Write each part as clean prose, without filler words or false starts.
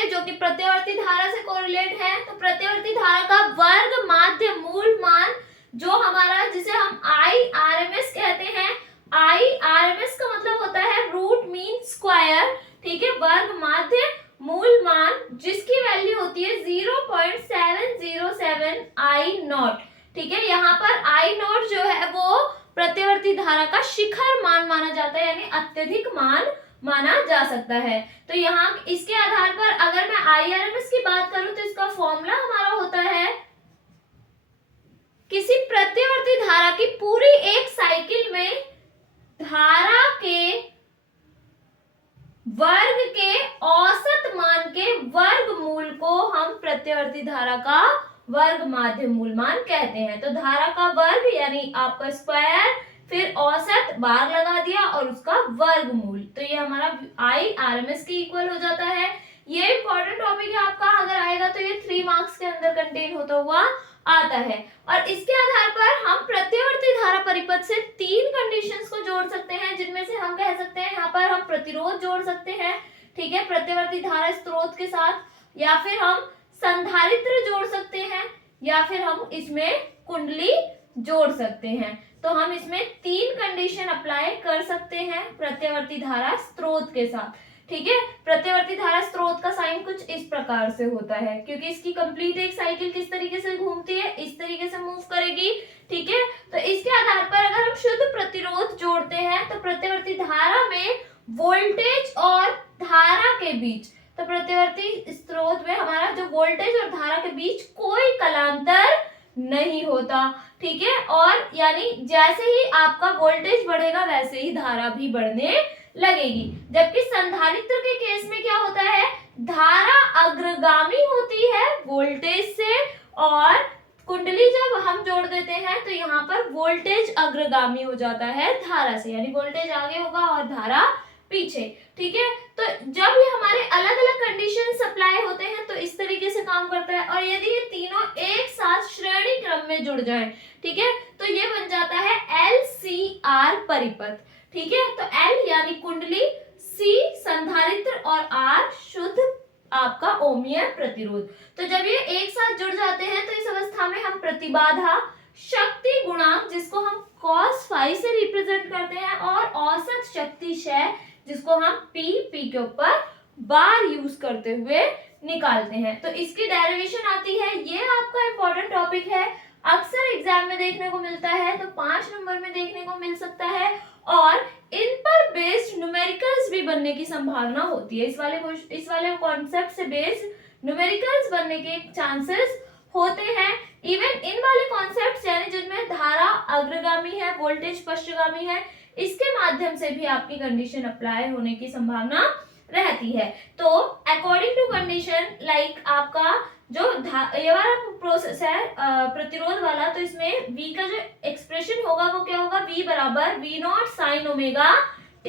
है जो कि प्रत्यवर्ती धारा से कोरिलेट है। तो प्रत्यवर्ती धारा का वर्ग माध्य मूल मान जो हमारा, जिसे हम IRMS कहते हैं, IRMS का मतलब होता है रूट मीन स्क्वायर, ठीक है, वर्ग माध्य मूल मान जिसकी वैल्यू होती है 0.707 I0, ठीक है। यहाँ पर I0 जो है वो प्रत्यवर्ती धारा का शिखर मान माना जाता है, यानी अत्यधिक मान माना जा सकता है। तो यहाँ इसके आधार पर अगर मैं IRMS की बात करूं तो इसका फॉर्मूला हमारा होता है, किसी प्रत्यवर्ती धारा की पूरी एक साइकिल में धारा के वर्ग के औसत मान के वर्गमूल को हम प्रत्यवर्ती धारा का वर्ग माध्य मूल मान कहते हैं। तो धारा का वर्ग यानी आपका स्क्वायर, फिर औसत बार लगा दिया और उसका वर्गमूल, तो ये हमारा IRMS के इक्वल हो जाता है। ये इंपॉर्टेंट टॉपिक है आपका, अगर आएगा तो ये 3 मार्क्स के अंदर कंटेन होता हुआ आता है। और इसके आधार पर हम प्रत्यवर्ती धारा परिपथ से 3 कंडीशंस को जोड़ सकते हैं, जिनमें से हम कह सकते हैं यहाँ पर हम प्रतिरोध जोड़ सकते हैं, ठीक है, प्रत्यवर्ती धारा स्रोत के साथ, या फिर हम संधारित्र जोड़ सकते हैं, या फिर हम इसमें कुंडली जोड़ सकते हैं। तो हम इसमें 3 कंडीशन अप्लाई कर सकते हैं प्रत्यवर्ती धारा स्रोत के साथ, ठीक है। प्रत्यवर्ती धारा स्रोत का साइन कुछ इस प्रकार से होता है, क्योंकि इसकी कंप्लीट एक साइकिल किस तरीके से घूमती है, इस तरीके से मूव करेगी, ठीक है। तो इसके आधार पर अगर हम शुद्ध प्रतिरोध जोड़ते हैं तो प्रत्यवर्ती धारा में वोल्टेज और धारा के बीच, तो प्रत्यवर्ती स्रोत में हमारा जो वोल्टेज और धारा के बीच कोई कलांतर नहीं होता, ठीक है। और यानी जैसे ही आपका वोल्टेज बढ़ेगा वैसे ही धारा भी बढ़ने लगेगी। जबकि संधारित्र के केस में क्या होता है, धारा अग्रगामी होती है वोल्टेज से, और कुंडली जब हम जोड़ देते हैं तो यहाँ पर वोल्टेज अग्रगामी हो जाता है धारा से, यानी वोल्टेज आगे होगा और धारा पीछे, ठीक है। तो जब ये हमारे अलग अलग कंडीशन सप्लाई होते हैं तो इस तरीके से काम करता है। और यदि ये तीनों एक साथ श्रेणी क्रम में जुड़ जाएं, ठीक है, तो ये बन जाता है LCR परिपथ, ठीक है। तो L यानी कुंडली, C संधारित्र और R शुद्ध आपका ओमीय प्रतिरोध। तो जब ये एक साथ जुड़ जाते हैं तो इस अवस्था में हम प्रतिबाधा, शक्ति गुणांक जिसको हम cos phi से रिप्रेजेंट करते हैं, और औसत शक्ति क्षय जिसको हम P के ऊपर बार यूज करते हुए निकालते हैं। तो इसकी डेरिवेशन आती है, ये आपका इंपॉर्टेंट टॉपिक है, अक्सर एग्जाम में देखने को मिलता है, तो 5 नंबर में देखने को मिल सकता है, और इन पर बेस्ड न्यूमेरिकल्स भी बनने की संभावना होती है। इस वाले कॉन्सेप्ट से बेस्ड न्यूमेरिकल्स बनने के चांसेस होते हैं। इवन इन वाले कॉन्सेप्ट्स यानी जिनमें धारा अग्रगामी है, वोल्टेज पश्चगामी है, इसके माध्यम से भी आपकी कंडीशन अप्लाई होने की संभावना रहती है। तो अकॉर्डिंग टू कंडीशन लाइक आपका जो ये वाला प्रोसेस है प्रतिरोध वाला, तो इसमें V का जो एक्सप्रेशन होगा वो क्या होगा, V बराबर V0 साइन ओमेगा t,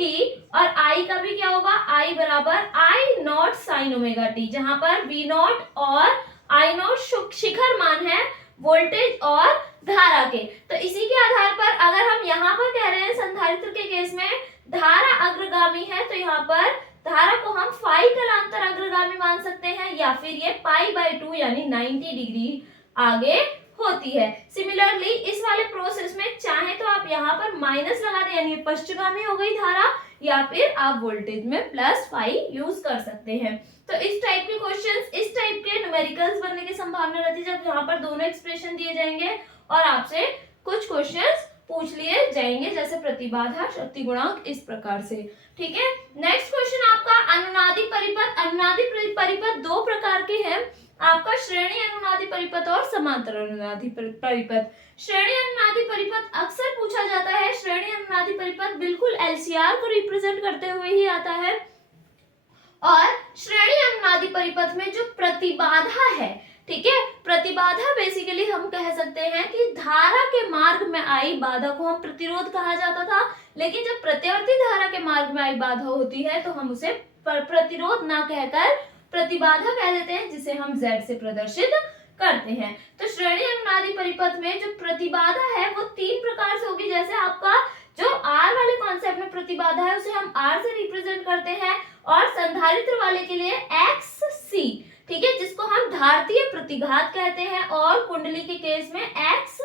और I का भी क्या होगा, I बराबर I0 साइन ओमेगा t, जहां पर V0 और I0 शिखर मान है वोल्टेज और धारा के। तो इसी के आधार पर अगर हम यहाँ पर कह रहे हैं संधारित्र के केस में धारा अग्रगामी है, तो यहाँ पर धारा को हम फाई कलांतर अग्रगामी मान सकते हैं, या फिर ये π/2 यानी 90 डिग्री आगे होती है। सिमिलरली इस वाले प्रोसेस में चाहे तो आप यहाँ पर माइनस लगा दें, यानी पश्चगामी हो गई धारा, या फिर आप वोल्टेज में प्लस फाई यूज कर सकते हैं। तो इस टाइप के क्वेश्चंस, इस टाइप के न्यूमेरिकल्स बनने की संभावना रहती है जब यहाँ पर दोनों एक्सप्रेशन दिए जाएंगे और आपसे कुछ क्वेश्चंस पूछ लिए जाएंगे, जैसे प्रतिबाधा, शक्ति गुणांक, इस प्रकार से, ठीक है। नेक्स्ट क्वेश्चन आपका अनुनादी परिपथ। अनुनादी परिपथ 2 प्रकार के हैं, आपका श्रेणी अनुनादी परिपथ और समांतर अनुनादी परिपथ। श्रेणी अनुनादी परिपथ अक्सर पूछा जाता है। श्रेणी अनुनादी परिपथ बिल्कुल LCR को रिप्रेजेंट करते हुए ही आता है, और श्रेणी अनुनादी परिपथ में जो प्रतिबाधा है, ठीक है, प्रतिबाधा बेसिकली हम कह सकते हैं कि धारा के मार्ग में आई बाधा को हम प्रतिरोध कहा जाता था, लेकिन जब प्रत्यवर्ती धारा के मार्ग में आई बाधा होती है तो हम उसे प्रतिरोध ना कहकर प्रतिबाधा कह देते हैं, जिसे हम Z से प्रदर्शित करते हैं। तो श्रेणी अनुनादी परिपथ में जो प्रतिबाधा है वो 3 प्रकार से होगी। जैसे आपका जो R वाले कॉन्सेप्ट में प्रतिबाधा है उसे हम R से रिप्रेजेंट करते हैं, और संधारित्र वाले के लिए X सी, ठीक है, जिसको हम धारतीय प्रतिघात कहते हैं, और कुंडली के केस में एक्स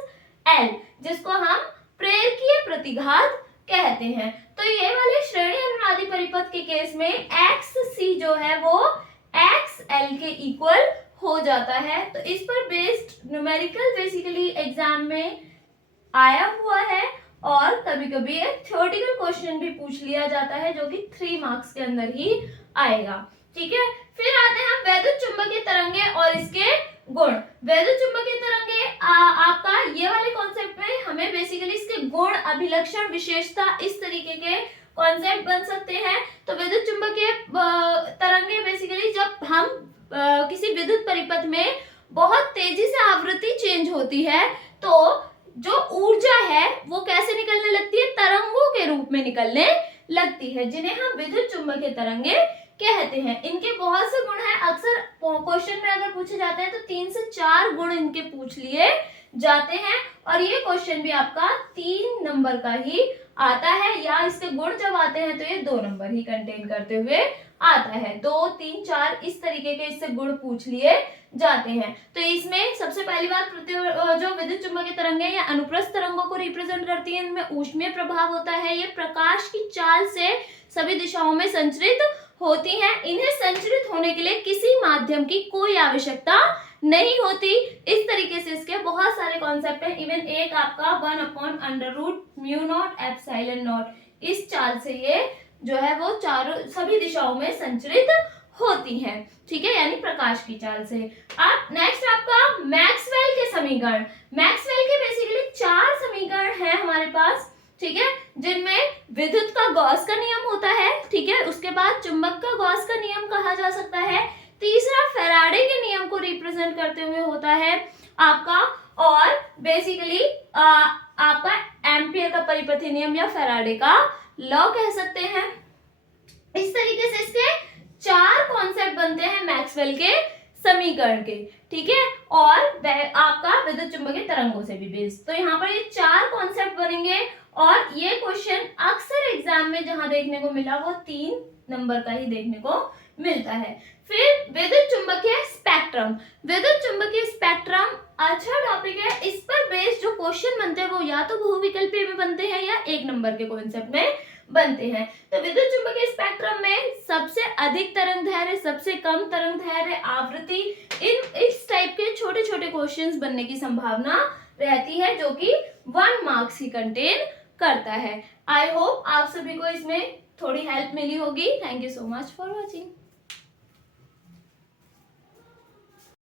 एल, जिसको हम प्रेरकीय प्रतिघात कहते हैं। तो ये वाले श्रेणी अनुनादी परिपथ के केस में एक्स सी जो है वो एक्स एल के इक्वल हो जाता है। तो इस पर बेस्ड न्यूमेरिकल बेसिकली एग्जाम में आया हुआ है, और कभी कभी एक थ्योरेटिकल क्वेश्चन भी पूछ लिया जाता है जो कि 3 मार्क्स के अंदर ही आएगा, ठीक है। फिर आते हैं हम वैद्युत चुंबकीय तरंगे और इसके गुण। वैद्युत चुंबकीय तरंगे आपका ये वाले कॉन्सेप्ट में हमें बेसिकली इसके गुण, अभिलक्षण, विशेषता, इस तरीके के कॉन्सेप्ट बन सकते हैं। तो वैद्युत चुंबकीय तरंगे बेसिकली जब हम किसी विद्युत परिपथ में बहुत तेजी से आवृत्ति चेंज होती है तो जो ऊर्जा है वो कैसे निकलने लगती है, तरंगों के रूप में निकलने लगती है, जिन्हें हम विद्युत चुंबकीय तरंगे कहते हैं। इनके बहुत से गुण हैं, अक्सर क्वेश्चन में अगर पूछे जाते हैं तो 3 से 4 गुण इनके पूछ लिए जाते हैं, और ये क्वेश्चन भी आपका 3 नंबर का ही आता है, या इसके गुण जब आते हैं तो ये 2 नंबर ही कंटेन करते हुए आता है। 2, 3, 4 इस तरीके के इससे गुण पूछ लिए जाते हैं। तो इसमें सबसे पहली बात जो विद्युत चुंबकीय तरंगे या अनुप्रस्थ तरंगों को रिप्रेजेंट करती है, इनमें ऊष्मीय प्रभाव होता है। ये प्रकाश की चाल से सभी दिशाओं में संचरित होती हैं। इन्हें संचरित होने के लिए किसी माध्यम की कोई आवश्यकता नहीं होती। इस तरीके से इसके बहुत सारे कॉन्सेप्ट हैं। इवन एक आपका 1/√μ0 इस चाल से ये जो है वो चारों सभी दिशाओं में संचरित होती हैं, ठीक है, यानी प्रकाश की चाल से। अब नेक्स्ट आपका मैक्सवेल के समीकरण। मैक्सवेल के बेसिकली 4 समीकरण हैं हमारे पास, ठीक है, जिनमें विद्युत का गॉस का नियम होता है, ठीक है, उसके बाद चुंबक का गॉस का नियम कहा जा सकता है, तीसरा फैराडे के नियम को रिप्रेजेंट करते हुए होता है आपका, और बेसिकली आपका एम्पियर का परिपथी नियम या फैराडे का लॉ कह सकते हैं। इस तरीके से इसके 4 कॉन्सेप्ट बनते हैं मैक्सवेल के समीकरण के, ठीक है, और आपका विद्युत चुंबकीय तरंगों से भी बेस्ड। तो यहाँ पर ये 4 कॉन्सेप्ट बनेंगे, और ये क्वेश्चन अक्सर एग्जाम में जहां देखने को मिला वो 3 नंबर का ही देखने को मिलता है। फिर विद्युत चुंबकीय स्पेक्ट्रम। विद्युत चुंबकीय स्पेक्ट्रम अच्छा टॉपिक है। इस पर बेस्ड जो क्वेश्चन बनते हैं वो या तो बहुविकल्पीय में बनते हैं या 1 नंबर के कॉन्सेप्ट में बनते हैं। तो विद्युत चुंबकीय स्पेक्ट्रम में सबसे अधिक तरंगदैर्घ्य, सबसे कम तरंगदैर्घ्य, आवृत्ति, इस टाइप के छोटे छोटे क्वेश्चंस बनने की संभावना रहती है, जो कि 1 मार्क्स ही कंटेन करता है। आई होप आप सभी को इसमें थोड़ी हेल्प मिली होगी। Thank you so much for watching.